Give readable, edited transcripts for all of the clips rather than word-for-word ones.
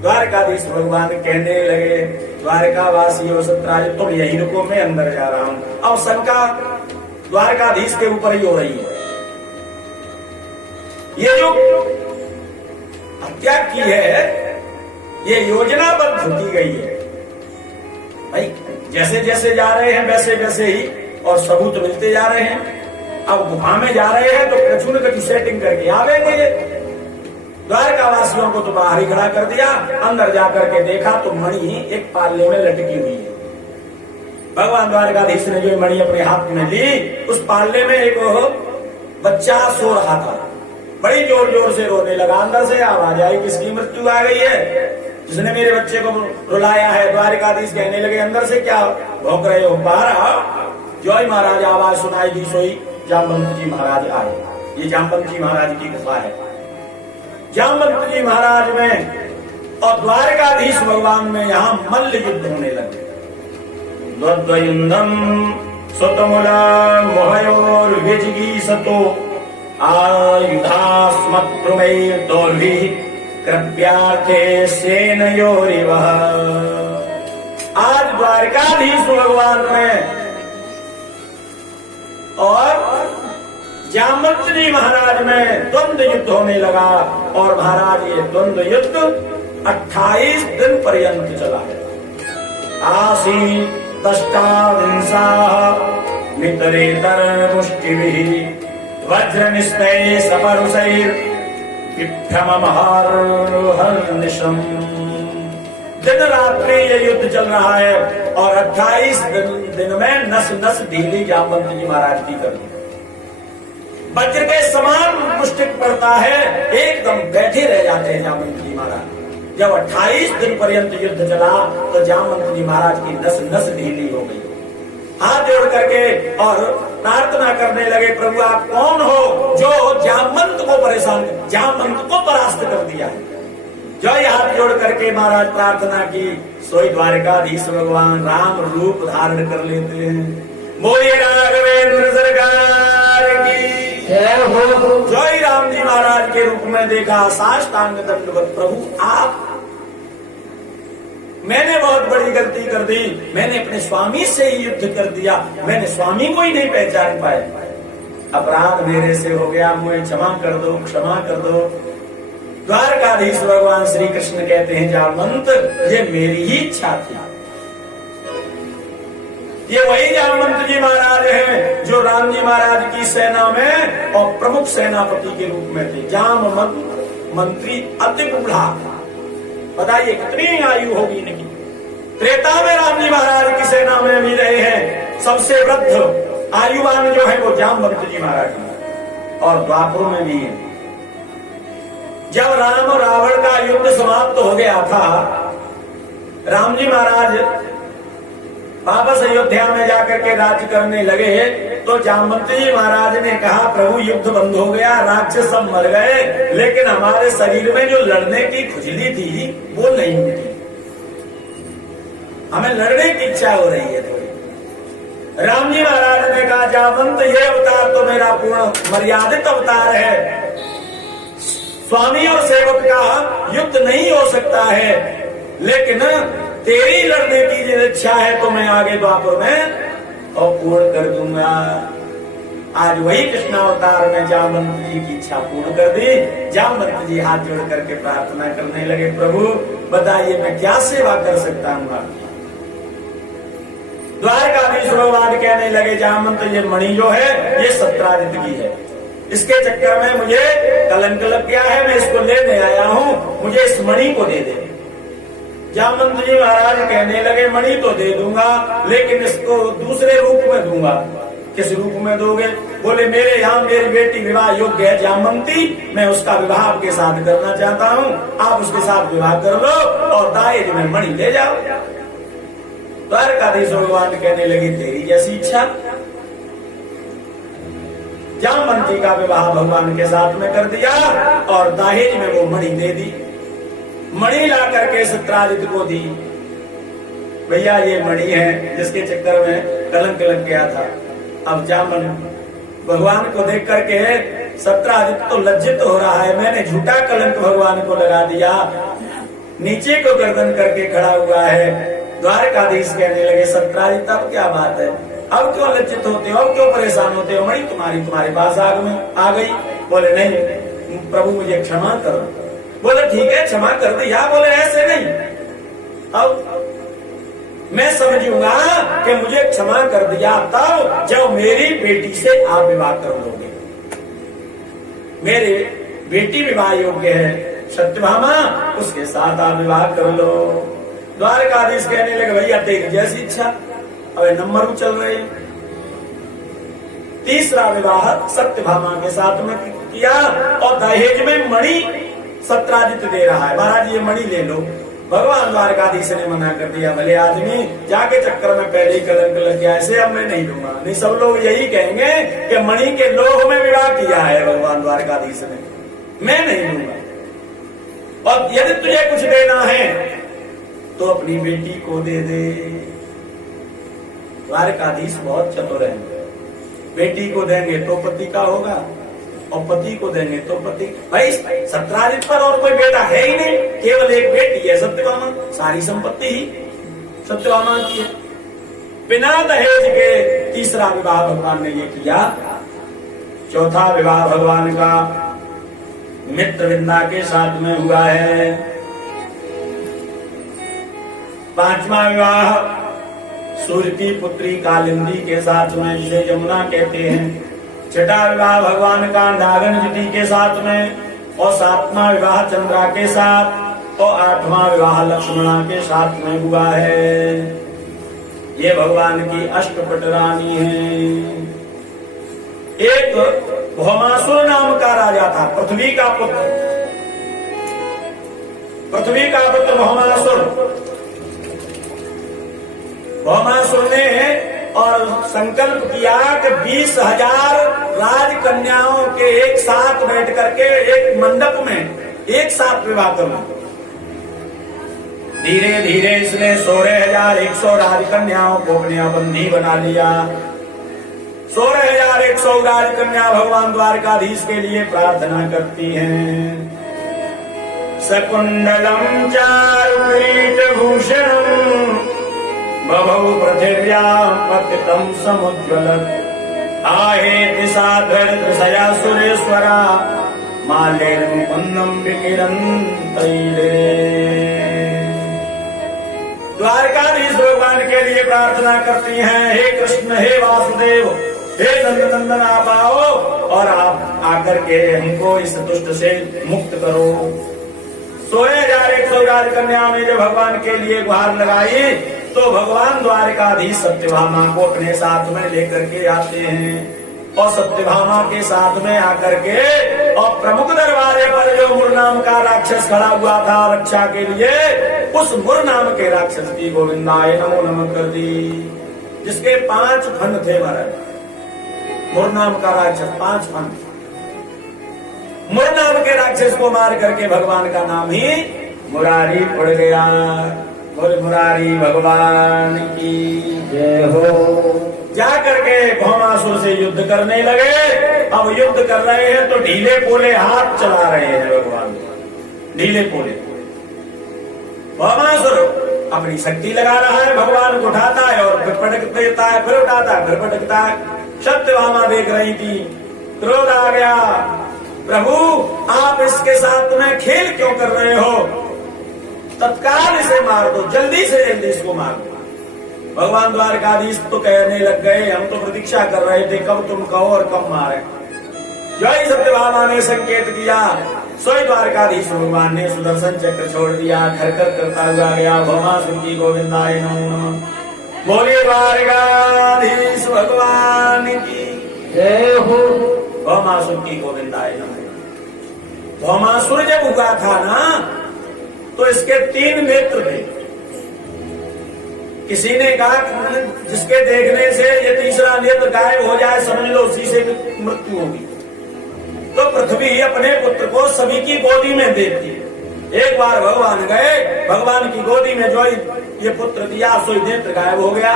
द्वारकाधीश भगवान कहने लगे, द्वारकावासियों सत्राजित तुम यही रुको, मैं अंदर जा रहा हूं। अब शंका द्वारकाधीश के ऊपर ही हो रही है। ये जो हत्या की है, ये योजनाबद्ध की गई है भाई। जैसे जैसे जा रहे हैं वैसे वैसे ही और सबूत मिलते जा रहे हैं। अब गुफा में जा रहे हैं तो प्रचुर की सेटिंग करके आवेंगे। द्वारकावासियों को तो बाहर ही खड़ा कर दिया, अंदर जाकर के देखा तो मणि एक पाले में लटकी हुई है। भगवान द्वारकाधीश ने जो मणि अपने हाथ में ली, उस पाले में एक बच्चा सो रहा था। बड़ी जोर जोर से रोने लगा। अंदर से आवाज आई, किसकी मृत्यु आ गई है, जिसने मेरे बच्चे को रुलाया है। द्वारकाधीश कहने लगे, अंदर से क्या भौंक रहे हो, बाहर आओ। जो ही महाराज आवाज सुनाई दी, सोई जामवंत जी महाराज आए। ये जामवंत जी महाराज की कथा है। जामवंत जी महाराज में और द्वारकाधीश भगवान में यहाँ मल्ल युद्ध होने लगे। द्वन्द्वयुद्धम सुतमुला मोहयोर विजगी सतो आयुधास्मद्रुमैः दोर्भिः कृप्यार्थे सेनयोरिव। आज द्वारकाधीश भगवान में और जामवंत जी महाराज में द्वंद्व युद्ध होने लगा। और महाराज ये द्वंद्व युद्ध 28 दिन पर्यंत चला है। आसी दष्टाविंसा मितरेतर मुष्टिभिः वज्र निष्ठै सपरुषैर विभ्रममहर्निशम्। दिन रात्रि ये युद्ध चल रहा है और 28 दिन में नस नस ढीली जामवंत जी महाराज की कर दी। वज्र के समान मुष्टिक पड़ता है, एकदम बैठे रह जाते हैं जामवंत जी महाराज। जब 28 दिन पर्यंत युद्ध चला तो जामवंत जी महाराज की नस नस ढीली हो गई। हाथ जोड़ करके और प्रार्थना करने लगे, प्रभु आप कौन हो जो जामवंत को परेशान, जामवंत को परास्त कर दिया है। जो हाथ जोड़ करके महाराज प्रार्थना की, सोई द्वारकाधीश भगवान राम रूप धारण कर लेते हैं। बोलिए राघवेंद्र सरकार की जय हो। जय राम जी महाराज के रूप में देखा, साष्टांग दंडवत, प्रभु आप, मैंने बहुत बड़ी गलती कर दी, मैंने अपने स्वामी से ही युद्ध कर दिया, मैंने स्वामी को ही नहीं पहचान पाए, अपराध मेरे से हो गया, मुझे क्षमा कर दो, क्षमा कर दो। द्वारकाधीश भगवान श्री कृष्ण कहते हैं, जामवंत ये मेरी ही इच्छा थी। ये वही जामवंत जी महाराज हैं जो राम जी महाराज की सेना में और प्रमुख सेनापति के रूप में थे। जामवंत मंत्री अति बूढ़ा, बताइए कितनी आयु होगी इनकी। त्रेता में राम जी महाराज की सेना में भी रहे हैं। सबसे वृद्ध आयुवान जो है वो जामवंत जी महाराज है और द्वापर में भी है। जब राम और रावण का युद्ध समाप्त हो गया था, राम जी महाराज वापस अयोध्या में जाकर के राज्य करने लगे तो जामवंत जी महाराज ने कहा, प्रभु युद्ध बंद हो गया, राक्षस सब मर गए, लेकिन हमारे शरीर में जो लड़ने की खुजली थी वो नहीं मिटी, हमें लड़ने की इच्छा हो रही है थोड़ी। राम जी महाराज ने कहा, जामवंत ये अवतार तो मेरा पूर्ण मर्यादित अवतार है, स्वामी और सेवक का युद्ध नहीं हो सकता है, लेकिन तेरी लड़ने की जो इच्छा है तो मैं आगे द्वापर में और पूर्ण कर दूंगा। आज वही कृष्णावतार में जामवंत जी की इच्छा पूर्ण कर दी। जामवंत जी हाथ जोड़ करके प्रार्थना करने लगे, प्रभु बताइए मैं क्या सेवा कर सकता हूँ आपकी। द्वारकाधीश भगवान कहने लगे, जामवंत ये मणि जो है ये सत्राजित की है, इसके चक्कर में मुझे कलंक लग गया है, मैं इसको लेने आया हूँ, मुझे इस मणि को दे दे। जामवंत जी महाराज कहने लगे, मणि तो दे दूंगा लेकिन इसको दूसरे रूप में दूंगा। किस रूप में दोगे? बोले मेरे यहाँ मेरी बेटी विवाह योग्य है जामवंती, मैं उसका विवाह आपके साथ करना चाहता हूँ, आप उसके साथ विवाह कर लो और दाएज में मणि ले जाओ। द्वारकाधीश भगवान कहने लगी, तेरी जैसी इच्छा। जामवंती का विवाह भगवान के साथ में कर दिया और दाहेज में वो मणि दे दी। मणि ला करके सत्राजित को दी, भैया ये मणि है जिसके चक्कर में कलंक लग गया था। अब जामवंत भगवान को देख करके सत्राजित तो लज्जित हो रहा है, मैंने झूठा कलंक भगवान को लगा दिया, नीचे को गर्दन करके खड़ा हुआ है। द्वारकाधीश कहने लगे सत्राजित अब क्या बात है, अब क्यों लज्जित होते हो, अब क्यों परेशान होते हो, मणि तुम्हारे पास आ गई। बोले नहीं प्रभु मुझे क्षमा करो। बोले ठीक है क्षमा कर दिया। बोले ऐसे नहीं, अब मैं समझूंगा कि मुझे क्षमा कर दिया तब जब मेरी बेटी से आप विवाह कर लोगे। मेरी बेटी विवाह योग्य है सत्यभामा, उसके साथ आप विवाह कर लो। द्वारकाधीश कहने लगे भैया तेरी जैसी इच्छा। अब नंबर चल रहे। तीसरा विवाह सत्यभामा के साथ में किया और दहेज में मणि सत्राजित दे रहा है, महाराज ये मणि ले लो। भगवान द्वारकाधीश ने मना कर दिया, भले आदमी जाके चक्कर में पहले ही कलंक लग गया, ऐसे अब मैं नहीं दूंगा। नहीं सब लोग यही कहेंगे कि मणि के लोभ में विवाह किया है भगवान द्वारकाधीश ने, मैं नहीं दूंगा। और यदि तुझे कुछ देना है तो अपनी बेटी को दे दे। द्वारकाधीश बहुत चतुर है, बेटी को देंगे तो पति का होगा और पति को देंगे तो पति। भाई सत्राजित पर और कोई बेटा है ही नहीं, केवल एक बेटी है सत्यभामा, सारी संपत्ति ही सत्यभामा की है। बिना दहेज के तीसरा विवाह भगवान ने ये किया। चौथा विवाह भगवान का मित्रविंदा के साथ में हुआ है। पांचवा विवाह सूर्य की पुत्री कालिंदी के साथ में, जिसे यमुना कहते हैं। छठा विवाह भगवान का नागनजटी के साथ में और सातवां विवाह चंद्रा के साथ और आठवां विवाह लक्ष्मणा के साथ में हुआ है। ये भगवान की अष्टपट रानी है। एक भौमासुर नाम का राजा था, पृथ्वी का पुत्र, पृथ्वी का पुत्र भौमासुर। भौमासुर ने और संकल्प किया कि 20,000 राजकन्याओं के एक साथ बैठ करके एक मंडप में एक साथ विवाह करना। धीरे धीरे इसने 16,100 राजकन्याओं को अपने बंदी बना लिया। 16,100 राजकन्या भगवान द्वारकाधीश के लिए प्रार्थना करती हैं। सकुंडलम चारुकिरीटभूषणम बभौ पृथिव्यां पतितं समुज्ज्वलत् आहेति साधर्षया सुरेश्वरा माल्यमुकुन्दं विकिरन्तैले। द्वारकाधीश भगवान के लिए प्रार्थना करती हैं, हे कृष्ण हे वासुदेव हे नंदनंदन आप आओ और आप आकर के हमको इस दुष्ट से मुक्त करो। 16,100 राजकन्या ने जब भगवान के लिए गुहार लगाई तो भगवान द्वारकाधीश सत्यभामा को अपने साथ में लेकर के आते हैं और सत्यभामा के साथ में आकर के और प्रमुख दरवाजे पर जो मुर नाम का राक्षस खड़ा हुआ था रक्षा के लिए, उस मुर नाम के राक्षस की गोविंदाय नमो नमः कर दी, जिसके 5 फन थे महाराज। मुर नाम का राक्षस 5 फन, मुर नाम के राक्षस को मार करके भगवान का नाम ही मुरारी पड़ गया। बोल मुरारी भगवान की जय हो। जाकर के भौमासुर से युद्ध करने लगे। अब युद्ध कर रहे हैं तो ढीले पोले हाथ चला रहे हैं भगवान, ढीले पोले। भौमासुर अपनी शक्ति लगा रहा है, भगवान को उठाता है और फिर पटक देता है, फिर उठाता है, फिर पटकता है। सत्यभामा देख रही थी, क्रोध आ गया, प्रभु आप इसके साथ में खेल क्यों कर रहे हो, तत्काल इसे मार दो, जल्दी से जल्दी इसको मार दो। भगवान द्वारकाधीश तो कहने लग गए, हम तो प्रतीक्षा कर रहे थे कब तुम कहो और कब मारे। जो ही सत्यभामा ने संकेत किया, सोई द्वारकाधीश भगवान ने सुदर्शन चक्र छोड़ दिया, खरखर करता हुआ गया। भौमासुर की गोविंदाय नमो नमः। बोलिए द्वारकाधीश भगवान की जय हो। भौमासुर की गोविंदाय नमः। भौमासुर जब हुआ था ना तो इसके 3 नेत्र थे। किसी ने कहा जिसके देखने से ये तीसरा नेत्र गायब हो जाए समझ लो उसी से मृत्यु होगी। तो पृथ्वी अपने पुत्र को सभी की गोदी में देती है। एक बार भगवान गए, भगवान की गोदी में जो ये पुत्र दिया सो नेत्र गायब हो गया।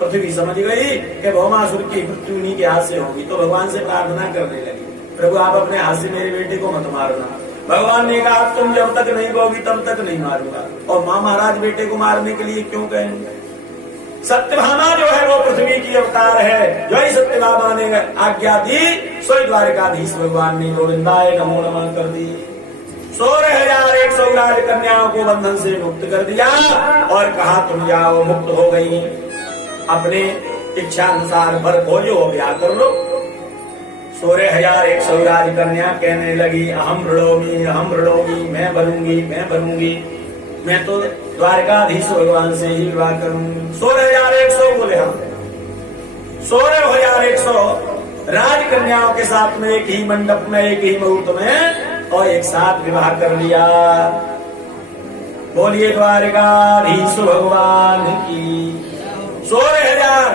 पृथ्वी समझ गई कि भौमासुर की मृत्यु उन्हीं के हाथ से होगी, तो भगवान से प्रार्थना करने लगी, प्रभु आप अपने हाथ से मेरे बेटे को मत मारना। भगवान ने कहा तुम जब तक नहीं कहोगी तब तक नहीं मारूंगा। और मां महाराज बेटे को मारने के लिए क्यों कहेंगे? सत्यभामा जो है वो पृथ्वी की अवतार है। जो ही सत्यभामा ने आज्ञा दी सोई द्वारकाधीश भगवान ने गोविंदाय नमो नमः कर दी। 16,100 राजकन्याओं को बंधन से मुक्त कर दिया और कहा तुम जाओ, मुक्त हो गई। अपने इच्छा अनुसार वर खोजो, ब्याह कर लो। 16,100 राजकन्या कहने लगी अहम ऋणोगी, मैं बनूंगी, मैं तो द्वारकाधीश भगवान से ही विवाह करूंगी। 16,100 बोले हाँ। 16,100 राजकन्याओं के साथ में एक ही मंडप में, एक ही मुहूर्त में और एक साथ विवाह कर लिया। बोलिए द्वारकाधीश भगवान की 16,000